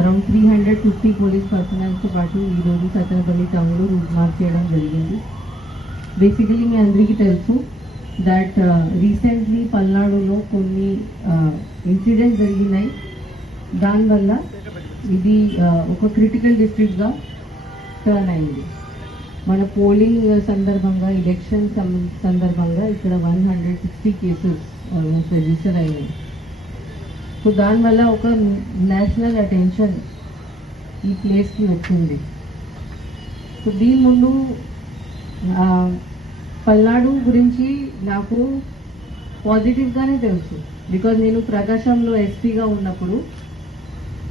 Around three hundred fifty police పర్సనల్తో పాటు ఈరోజు సత్తెనపల్లి టౌన్లో రూట్ మార్క్ చేయడం జరిగింది. బేసికలీ మీ అందరికీ తెలుసు దట్ రీసెంట్లీ uh, పల్నాడులో కొన్ని uh, ఇన్సిడెంట్స్ జరిగినాయి. దానివల్ల ఇది uh, ఒక క్రిటికల్ డిస్ట్రిక్ట్గా టర్న్ అయింది. మన పోలింగ్ సందర్భంగా ఎలక్షన్ సందర్భంగా ఇక్కడ one hundred sixty cases almost register అయినాయి సో దానివల్ల ఒక నేషనల్ అటెన్షన్ ఈ ప్లేస్కి వచ్చింది. సో దీని ముందు పల్నాడు గురించి నాకు పాజిటివ్గానే తెలుసు. బికాజ్ నేను ప్రకాశంలో ఎస్పీగా ఉన్నప్పుడు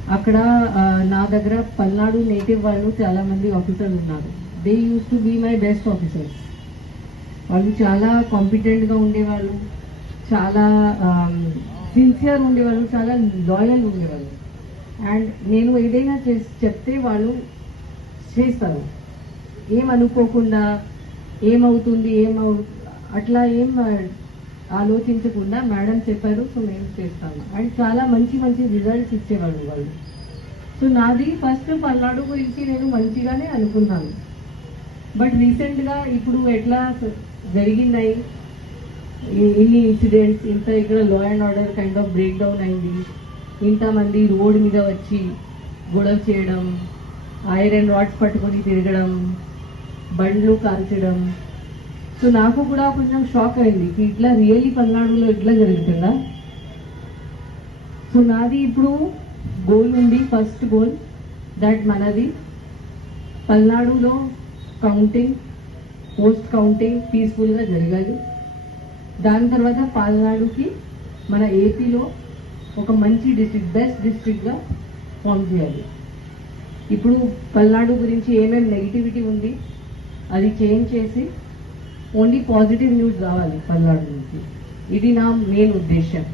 అక్కడ నా దగ్గర పల్నాడు నేటివ్ వాళ్ళు చాలామంది ఆఫీసర్లు ఉన్నారు. They use to be my best officers వాళ్ళు చాలా కాంపిటెంట్గా ఉండేవాళ్ళు. చాలా సిన్సియర్ ఉండేవాళ్ళు చాలా లాయల్ ఉండేవాళ్ళు. అండ్ నేను ఏదైనా చేసి చెప్తే వాళ్ళు చేస్తారు. ఏమనుకోకుండా ఏమవుతుంది ఏమవు అట్లా ఏం ఆలోచించకుండా మేడం చెప్పారు సో మేము చేస్తాము. అండ్ చాలా మంచి మంచి రిజల్ట్స్ ఇచ్చేవాళ్ళు వాళ్ళు. సో నాది ఫస్ట్ పల్నాడు గురించి నేను మంచిగానే అనుకున్నాను. బట్ రీసెంట్గా ఇప్పుడు ఎట్లా జరిగినాయి ఇన్ని ఇన్సిడెంట్స్ ఇంత ఇక్కడ law and order kind of breakdown అయింది ఇంతమంది రోడ్ మీద వచ్చి గొడవ చేయడం ఐరన్ రాడ్స్ పట్టుకొని తిరగడం బండ్లు కాల్చడం. సో నాకు కూడా కొంచెం షాక్ అయింది. ఇట్లా రియల్లీ పల్నాడులో ఇట్లా జరుగుతుందా? సో నాది ఇప్పుడు గోల్ ఉంది ఫస్ట్ గోల్ దట్ మనది. పల్నాడులో కౌంటింగ్ పోస్ట్ కౌంటింగ్ పీస్ఫుల్గా జరగాలి. దాని తర్వాత పల్నాడుకి మన ఏపీలో ఒక మంచి డిస్ట్రిక్ట్ బెస్ట్ డిస్ట్రిక్ట్గా ఫామ్ చేయాలి. ఇప్పుడు పల్నాడు గురించి ఏమేమి నెగిటివిటీ ఉంది అది చేంజ్ చేసి ఓన్లీ పాజిటివ్ న్యూస్ రావాలి పల్నాడు నుంచి. ఇది నా మెయిన్ ఉద్దేశం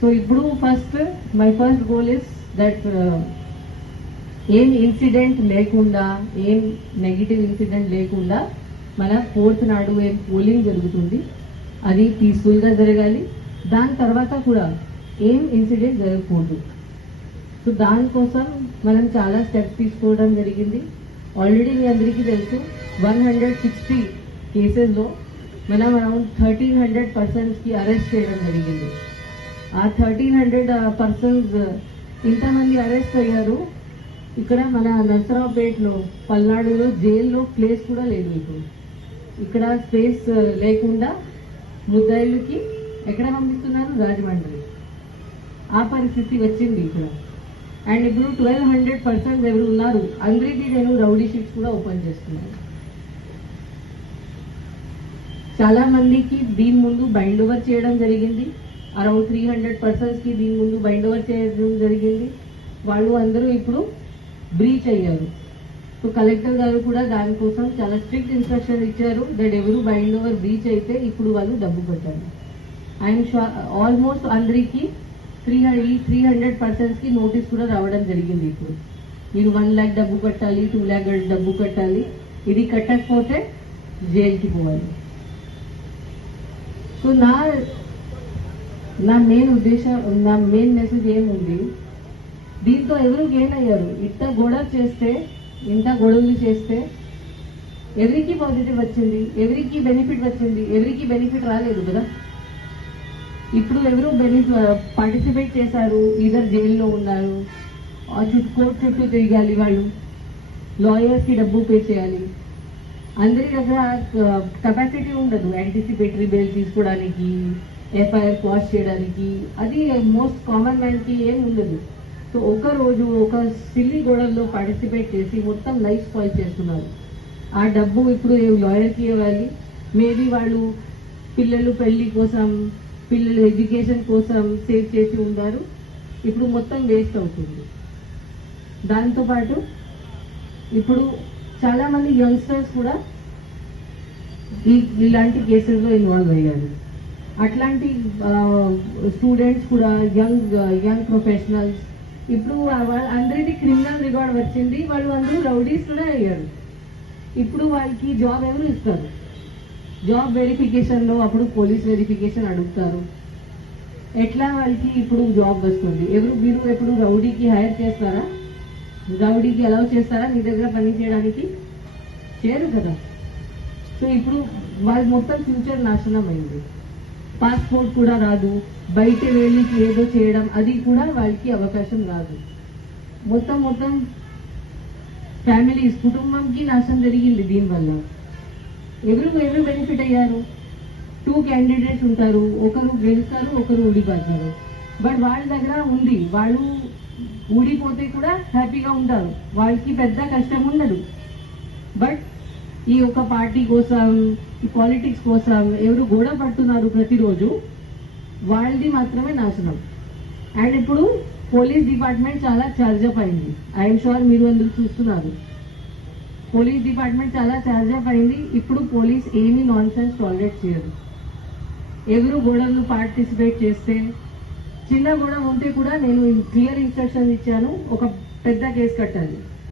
సో ఇప్పుడు first my first goal is that ఏం ఇన్సిడెంట్ లేకుండా ఏం నెగిటివ్ ఇన్సిడెంట్ లేకుండా మన ఫోర్త్ నాడు ఏం పోలింగ్ జరుగుతుంది అది పీస్ఫుల్గా జరగాలి. దాని తర్వాత కూడా ఏం ఇన్సిడెంట్ జరగకూడదు. సో దానికోసం మనం చాలా స్టెప్స్ తీసుకోవడం జరిగింది. ఆల్రెడీ మీ అందరికీ తెలుసు వన్ హండ్రెడ్ సిక్స్టీ కేసెస్లో మనం అరౌండ్ థర్టీన్ హండ్రెడ్ పర్సన్స్కి అరెస్ట్ చేయడం జరిగింది. ఆ థర్టీన్ హండ్రెడ్ పర్సన్స్ ఇంతమంది అరెస్ట్ అయ్యారు. ఇక్కడ మన నర్సరావుపేటలో పల్నాడులో జైల్లో ప్లేస్ కూడా లేదు ఇప్పుడు. ఇక్కడ స్పేస్ లేకుండా ముద్దాయిలకి ఎక్కడ పంపిస్తున్నారు? రాజమండ్రి. ఆ పరిస్థితి వచ్చింది ఇక్కడ. అండ్ ఇప్పుడు ట్వెల్వ్ హండ్రెడ్ పర్సెంట్ ఎవరు ఉన్నారు? అందరికీ నేను రౌడీ షీట్స్ కూడా ఓపెన్ చేస్తున్నాను. చాలా మందికి దీని ముందు బైండ్ ఓవర్ చేయడం జరిగింది. అరౌండ్ త్రీ హండ్రెడ్ పర్సన్స్కి దీని ముందు బైండ్ ఓవర్ చేయడం జరిగింది. వాళ్ళు అందరూ ఇప్పుడు బ్రీచ్ అయ్యారు. సో కలెక్టర్ గారు కూడా దానికోసం చాలా స్ట్రిక్ట్ ఇన్స్ట్రక్షన్ ఇచ్చారు. దట్ ఎవరు బైండ్ ఓవర్ బీచ్ అయితే ఇప్పుడు వాళ్ళు డబ్బు కట్టాలి. ఐఎమ్ షూర్ ఆల్మోస్ట్ అందరికీ త్రీ ఈ త్రీ హండ్రెడ్ పర్సన్స్కి నోటీస్ కూడా రావడం జరిగింది ఇప్పుడు. మీరు వన్ ల్యాక్ డబ్బు కట్టాలి టూ ల్యాక్ డబ్బు కట్టాలి. ఇది కట్టకపోతే జైలుకి పోవాలి. సో నా నా మెయిన్ ఉద్దేశం నా మెయిన్ మెసేజ్ ఏముంది? దీంతో ఎవరు గెయిన్ అయ్యారు? ఇంత గొడవ చేస్తే ఇంత గొడవలు చేస్తే ఎవరికి పాజిటివ్ వచ్చింది ఎవరికి బెనిఫిట్ వచ్చింది ఎవరికి బెనిఫిట్ రాలేదు కదా. ఇప్పుడు ఎవరు బెనిఫిట్ పార్టిసిపేట్ చేశారు ఇద్దరు జైల్లో ఉన్నారు ఆ చుట్టూ కోర్టు చుట్టూ తిరగాలి వాళ్ళు లాయర్స్కి డబ్బు పే చేయాలి. అందరి దగ్గర కెపాసిటీ ఉండదు యాంటిసిపేటరీ బెయిల్ తీసుకోవడానికి ఎఫ్ఐఆర్ క్వాష్ చేయడానికి. అది మోస్ట్ కామన్ మ్యాన్కి ఏం ఉండదు. సో ఒక రోజు ఒక సిల్లి గొడవలో పార్టిసిపేట్ చేసి మొత్తం లైఫ్ స్పాయిల్ చేస్తున్నారు. ఆ డబ్బు ఇప్పుడు లాయర్కి ఇవ్వాలి? మేబీ వాళ్ళు పిల్లలు పెళ్ళి కోసం పిల్లలు ఎడ్యుకేషన్ కోసం సేవ్ చేసి ఉన్నారు ఇప్పుడు మొత్తం వేస్ట్ అవుతుంది. దాంతోపాటు ఇప్పుడు చాలామంది యంగ్స్టర్స్ కూడా ఈ ఇలాంటి కేసెస్లో ఇన్వాల్వ్ అయ్యారు. అట్లాంటి స్టూడెంట్స్ కూడా యంగ్ యంగ్ ప్రొఫెషనల్స్ ఇప్పుడు వాళ్ళ అందరిది క్రిమినల్ రికార్డ్ వచ్చింది. వాళ్ళు అందరూ రౌడీస్ కూడా అయ్యారు. ఇప్పుడు వాళ్ళకి జాబ్ ఎవరు ఇస్తారు? జాబ్ వెరిఫికేషన్లో అప్పుడు పోలీస్ వెరిఫికేషన్ అడుగుతారు. ఎట్లా వాళ్ళకి ఇప్పుడు జాబ్ వస్తుంది? ఎవరు మీరు ఎప్పుడు రౌడీకి హైర్ చేస్తారా? రౌడీకి అలౌ చేస్తారా? మీ దగ్గర పని చేయడానికి? చేయరు కదా. సో ఇప్పుడు వాళ్ళ మొత్తం ఫ్యూచర్ నాశనం అయింది. పాస్పోర్ట్ కూడా రాదు. బయట వెళ్ళి ఏదో చేయడం అది కూడా వాళ్ళకి అవకాశం రాదు. మొత్తం మొత్తం ఫ్యామిలీస్ కుటుంబంకి నాశనం జరిగింది దీనివల్ల. ఎవరు ఎవరు బెనిఫిట్ అయ్యారు? టూ క్యాండిడేట్స్ ఉంటారు. ఒకరు గెలుస్తారు ఒకరు ఊడిపోతారు బట్ వాళ్ళ దగ్గర ఉంది. వాళ్ళు ఊడిపోతే కూడా హ్యాపీగా ఉంటారు. వాళ్ళకి పెద్ద కష్టం ఉండదు. బట్ ఈ ఒక పార్టీ కోసం ఈ పాలిటిక్స్ కోసం ఎవరు గోడ పడుతున్నారు ప్రతిరోజు వాళ్ళది మాత్రమే నాశనం. అండ్ ఇప్పుడు పోలీస్ డిపార్ట్మెంట్ చాలా ఛార్జప్ అయింది. ఐఎమ్ షూర్ మీరు అందరూ చూస్తున్నారు. పోలీస్ డిపార్ట్మెంట్ చాలా ఛార్జప్ అయింది. ఇప్పుడు పోలీస్ ఏమీ నాన్ సెన్స్ టాలరేట్ చేయదు. ఎవరు గొడవలు పార్టిసిపేట్ చేస్తే చిన్న గొడవ ఉంటే కూడా నేను క్లియర్ ఇన్స్ట్రక్షన్ ఇచ్చాను. ఒక పెద్ద కేసు కట్టాలి.